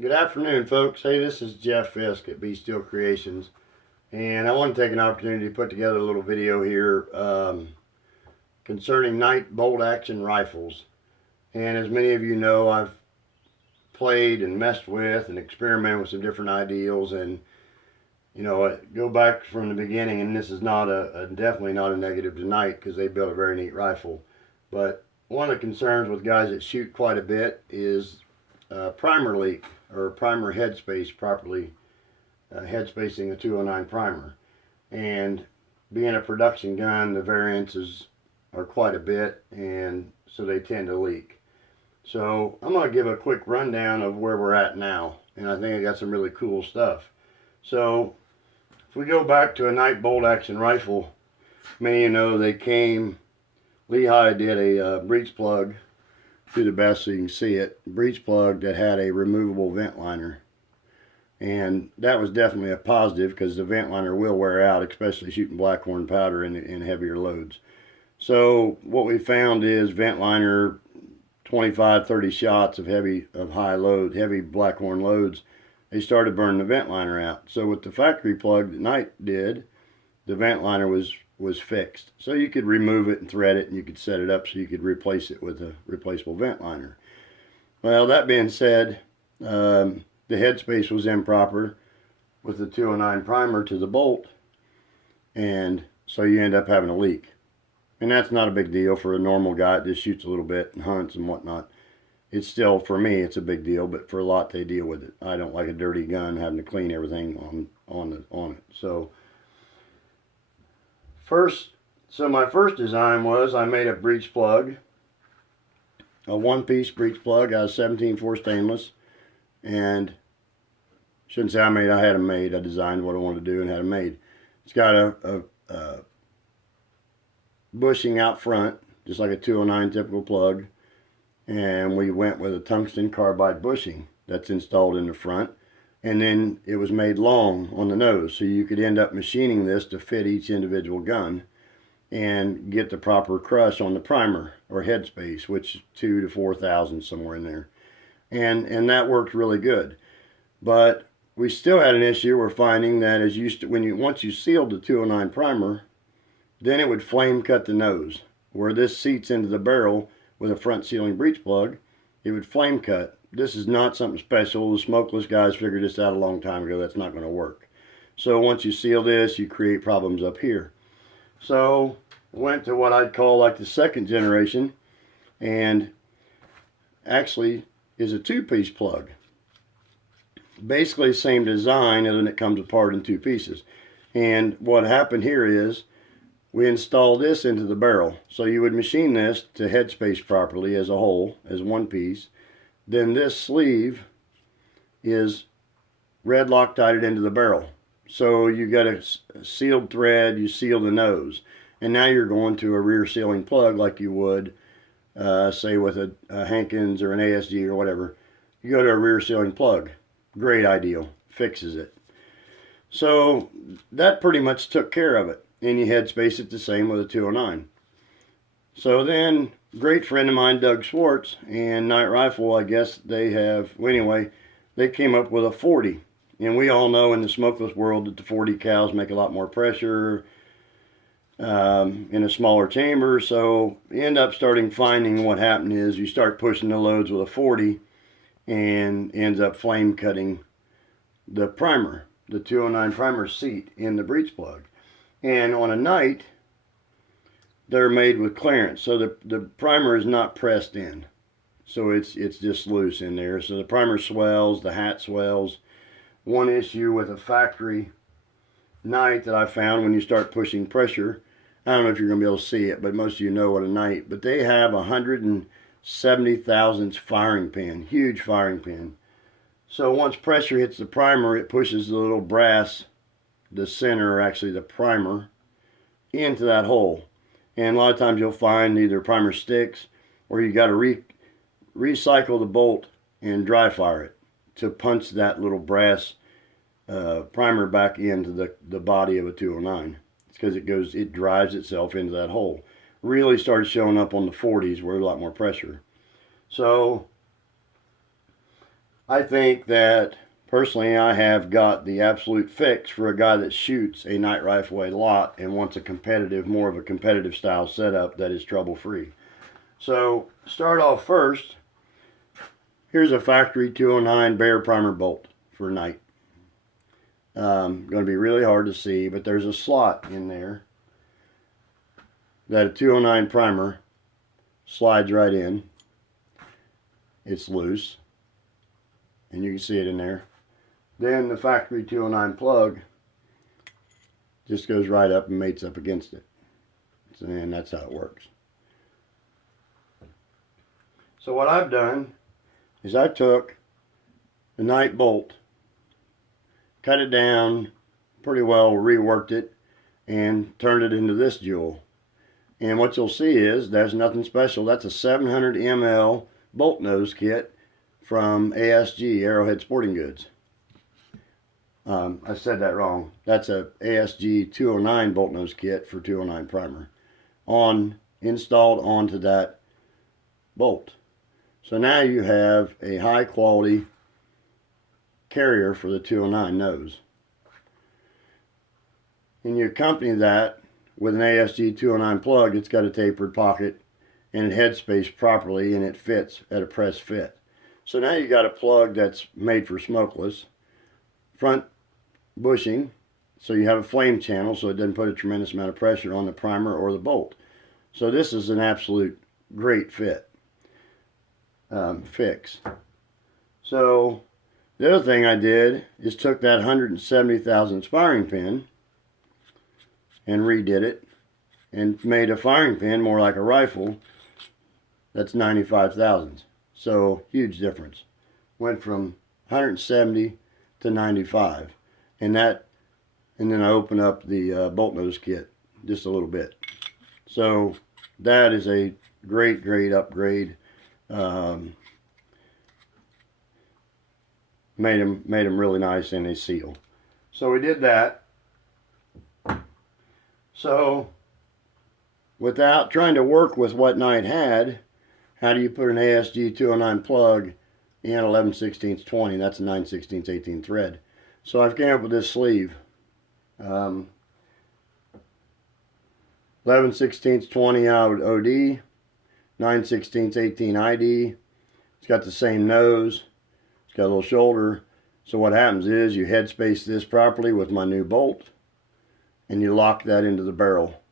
Good afternoon, folks. Hey, this is Jeff Fisk at Bestill Creations, and I want to take an opportunity to put together a little video here concerning night bolt action rifles. And as many of you know, I've played and messed with and experimented with some different ideals, and go back from the beginning. And this is not definitely not a negative to Night because they built a very neat rifle. But one of the concerns with guys that shoot quite a bit is primer leak or primer headspace properly headspacing a 209 primer. And being a production gun, the variances are quite a bit, and so they tend to leak. So I'm going to give a quick rundown of where we're at now, and I think I got some really cool stuff. So if we go back to a night bolt action rifle, many of you know they came, Lehigh did a breech plug, do the best so you can see it, breech plug that had a removable vent liner. And that was definitely a positive because the vent liner will wear out, especially shooting blackhorn powder in heavier loads. So what we found is vent liner, 25-30 shots of high load, heavy blackhorn loads, they started burning the vent liner out. So with the factory plug that Night did, the vent liner was fixed. So you could remove it and thread it, and you could set it up so you could replace it with a replaceable vent liner. Well, that being said, the headspace was improper with the 209 primer to the bolt, and so you end up having a leak. And that's not a big deal for a normal guy that just shoots a little bit and hunts and whatnot. It's still, for me, it's a big deal, but for a lot, they deal with it. I don't like a dirty gun having to clean everything on it. So my first design was I made a breech plug, a one-piece breech plug out of 17-4 stainless, and shouldn't say I had them made. I designed what I wanted to do and had them made. It's got a bushing out front, just like a 209 typical plug, and we went with a tungsten carbide bushing that's installed in the front, and then it was made long on the nose, so you could end up machining this to fit each individual gun and get the proper crush on the primer or headspace, which is 2 to 4,000 somewhere in there, and that worked really good. But we still had an issue. We're finding that once you sealed the 209 primer, then it would flame cut the nose. Where this seats into the barrel with a front sealing breech plug, it would flame cut. This is not something special. The smokeless guys figured this out a long time ago. That's not going to work. So once you seal this, you create problems up here. So went to what I'd call like the second generation, and actually is a two-piece plug. Basically same design, other than it comes apart in two pieces. And what happened here is we installed this into the barrel. So you would machine this to headspace properly as a whole, as one piece. Then this sleeve is red Loctited into the barrel. So you got a sealed thread, you seal the nose. And now you're going to a rear sealing plug like you would, say with a Hankins or an ASG or whatever. You go to a rear sealing plug. Great ideal. Fixes it. So that pretty much took care of it. And you headspace it the same with a 209. So then, great friend of mine, Doug Schwartz, and Night Rifle, I guess they came up with a 40. And we all know in the smokeless world that the 40 cals make a lot more pressure in a smaller chamber. So you end up finding what happened is you start pushing the loads with a 40 and ends up flame cutting the primer, the 209 primer seat in the breech plug. And on a Night, they're made with clearance, so the primer is not pressed in, so it's just loose in there. So the primer swells, the hat swells. One issue with a factory Night that I found when you start pushing pressure, I don't know if you're going to be able to see it, but most of you know what a Night, but they have 170 thousandths firing pin, huge firing pin. So once pressure hits the primer, it pushes the little brass, the center, or actually the primer, into that hole. And a lot of times you'll find either primer sticks or you got to recycle the bolt and dry fire it to punch that little brass primer back into the body of a 209. It's because it drives itself into that hole. Really started showing up on the 40s where there's a lot more pressure. So I think that personally I have got the absolute fix for a guy that shoots a night rifle a lot and wants a competitive, more of a competitive style setup that is trouble free. So start off first. Here's a factory 209 Bear primer bolt for night. Going to be really hard to see, but there's a slot in there that a 209 primer slides right in. It's loose, and you can see it in there. Then the factory 209 plug just goes right up and mates up against it. And that's how it works. So what I've done is I took the night bolt, cut it down pretty well, reworked it, and turned it into this jewel. And what you'll see is there's nothing special. That's a 700 ml bolt nose kit from ASG, Arrowhead Sporting Goods. I said that wrong. That's a ASG 209 bolt nose kit for 209 primer installed onto that bolt. So now you have a high quality carrier for the 209 nose. And you accompany that with an ASG 209 plug. It's got a tapered pocket and it headspace properly, and it fits at a press fit. So now you got a plug that's made for smokeless, front bushing, so you have a flame channel so it doesn't put a tremendous amount of pressure on the primer or the bolt. So this is an absolute great fix. So the other thing I did is took that 170 thousandths firing pin and redid it and made a firing pin more like a rifle that's 95 thousandths. So huge difference. Went from 170 to 95. And then I open up the bolt nose kit just a little bit. So that is a great upgrade. Made them really nice, and they seal. So we did that. So without trying to work with what Knight had, how do you put an ASG 209 plug in 11/16 20? That's a 9/16 18 thread. So I've came up with this sleeve. 11/16 20 out OD, 9/16 18 ID. It's got the same nose. It's got a little shoulder. So what happens is you headspace this properly with my new bolt, and you lock that into the barrel.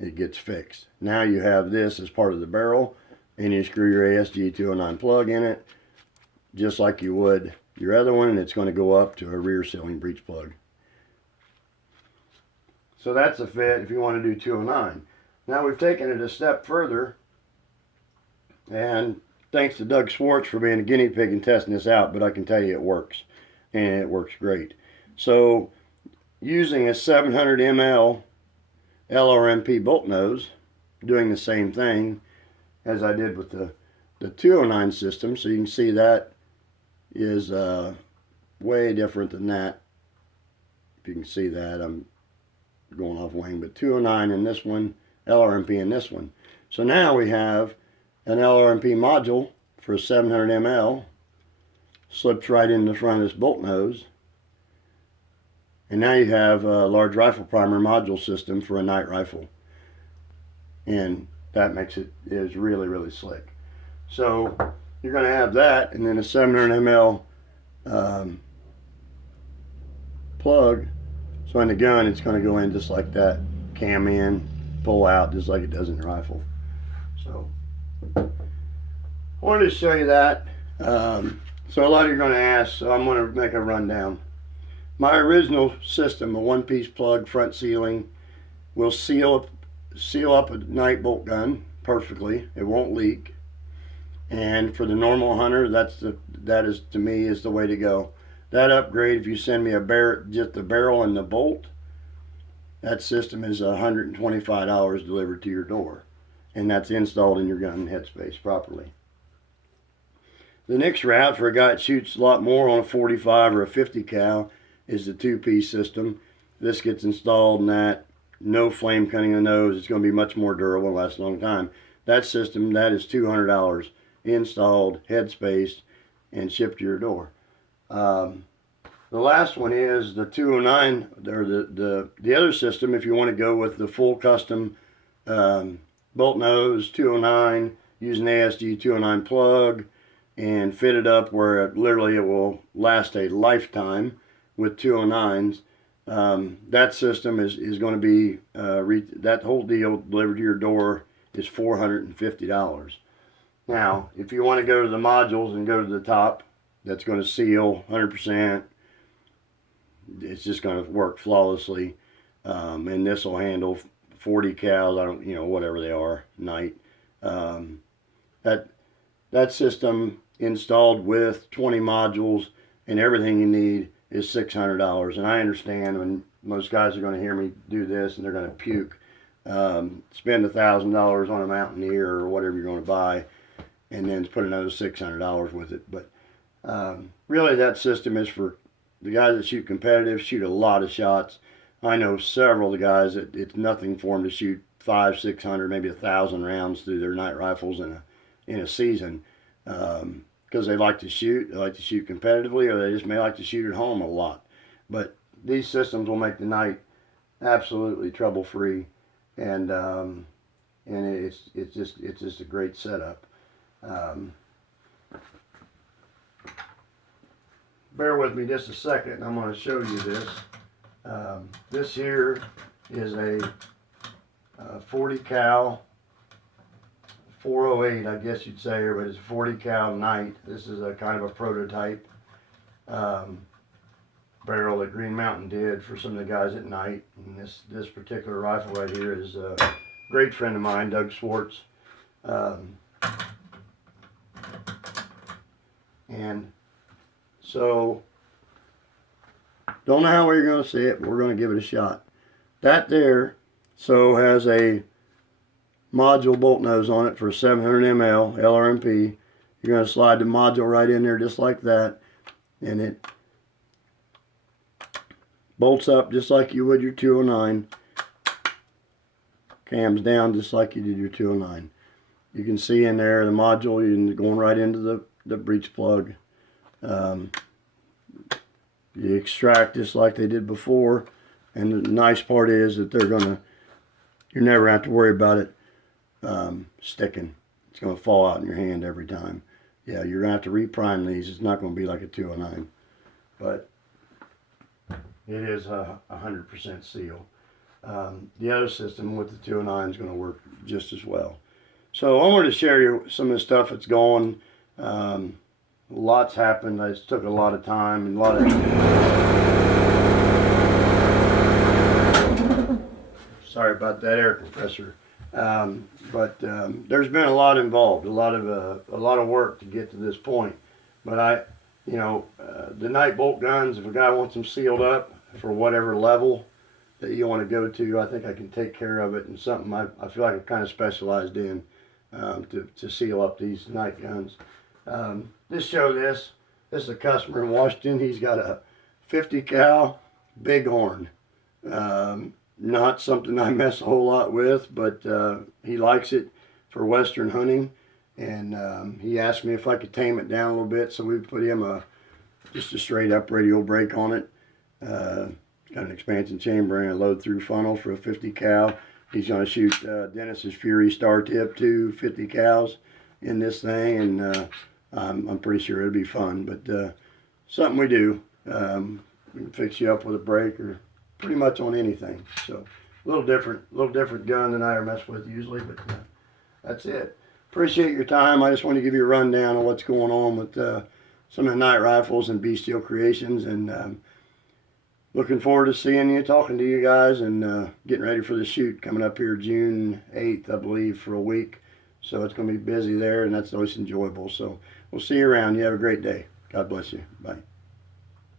It gets fixed. Now you have this as part of the barrel, and you screw your ASG 209 plug in it, just like you would your other one, and it's going to go up to a rear sealing breech plug. So that's a fit if you want to do 209. Now we've taken it a step further, and thanks to Doug Schwartz for being a guinea pig and testing this out, but I can tell you it works, and it works great. So using a 700 ml LRMP bolt nose, doing the same thing as I did with the 209 system, so you can see that is way different than that. If you can see that, I'm going off wing, but 209 in this one, LRMP in this one. So now we have an LRMP module for a 700 ml, slips right in the front of this bolt nose, and now you have a large rifle primer module system for a night rifle, and that makes it is really slick. So you're going to have that, and then a 700 ml plug. So in the gun, it's going to go in just like that, cam in, pull out, just like it does in the rifle. So I wanted to show you that. So a lot of you are going to ask, so I'm going to make a rundown. My original system, a one-piece plug front sealing, will seal up a night bolt gun perfectly. It won't leak. And for the normal hunter, that is to me is the way to go. That upgrade, if you send me just the barrel and the bolt, that system is $125 delivered to your door, and that's installed in your gun headspace properly. The next route for a guy that shoots a lot more on a 45 or a 50 cal is the two-piece system. This gets installed in that. No flame cutting the nose. It's going to be much more durable and last a long time. That system, that is $200 installed, headspace, and shipped to your door. The last one is the 209, or the other system. If you want to go with the full custom bolt nose 209 using ASG 209 plug and fit it up where it will last a lifetime with 209s. That system is going to be that whole deal delivered to your door is $450. Now, if you want to go to the modules and go to the top, that's going to seal 100%. It's just going to work flawlessly, and this will handle 40 cows. Whatever they are, night. That system installed with 20 modules and everything you need is $600. And I understand when most guys are going to hear me do this and they're going to puke. Spend $1,000 on a Mountaineer or whatever you're going to buy, and then put another $600 with it. But really, that system is for the guys that shoot competitive, shoot a lot of shots. I know several of the guys that it's nothing for them to shoot 500, 600, maybe 1,000 rounds through their night rifles in a season, because they like to shoot. They like to shoot competitively, or they just may like to shoot at home a lot. But these systems will make the night absolutely trouble-free, and it's just a great setup. Bear with me just a second. I'm going to show you this. This here is a 40 cal 408, I guess you'd say, but it's a 40 cal night. This is a kind of a prototype barrel that Green Mountain did for some of the guys at night. And this particular rifle right here is a great friend of mine, Doug Swartz. And so, don't know how we're going to see it, but we're going to give it a shot. That there, has a module bolt nose on it for 700 ml LRMP. You're going to slide the module right in there just like that, and it bolts up just like you would your 209. Cams down just like you did your 209. You can see in there the module going right into the breech plug. You extract just like they did before, and the nice part is that you're never have to worry about it sticking. It's going to fall out in your hand every time. Yeah, you're going to have to reprime these. It's not going to be like a 209, but it is 100% seal. The other system with the 209 is going to work just as well. So I wanted to share you some of the stuff that's going. Lots happened. It took a lot of time and a lot of. Sorry about that air compressor. But there's been a lot involved, a lot of work to get to this point. But the night bolt guns, if a guy wants them sealed up for whatever level that you want to go to, I think I can take care of it, and something I feel like I'm kind of specialized in to seal up these night guns. This is a customer in Washington. He's got a 50 cal Bighorn. Not something I mess a whole lot with, but he likes it for Western hunting, and he asked me if I could tame it down a little bit, so we put him just a straight up radial brake on it. Got an expansion chamber and a load through funnel for a 50 cal. He's going to shoot Dennis's Fury Star Tip 50 cals in this thing, and I'm pretty sure it'll be fun. But something we do. We can fix you up with a brake or pretty much on anything. So a little different gun than I mess with usually, but that's it. Appreciate your time. I just want to give you a rundown of what's going on with some of the night rifles and Bestill creations, and looking forward to seeing you, talking to you guys, and getting ready for the shoot coming up here June 8th, I believe, for a week. So it's going to be busy there, and that's always enjoyable. So we'll see you around. You have a great day. God bless you. Bye.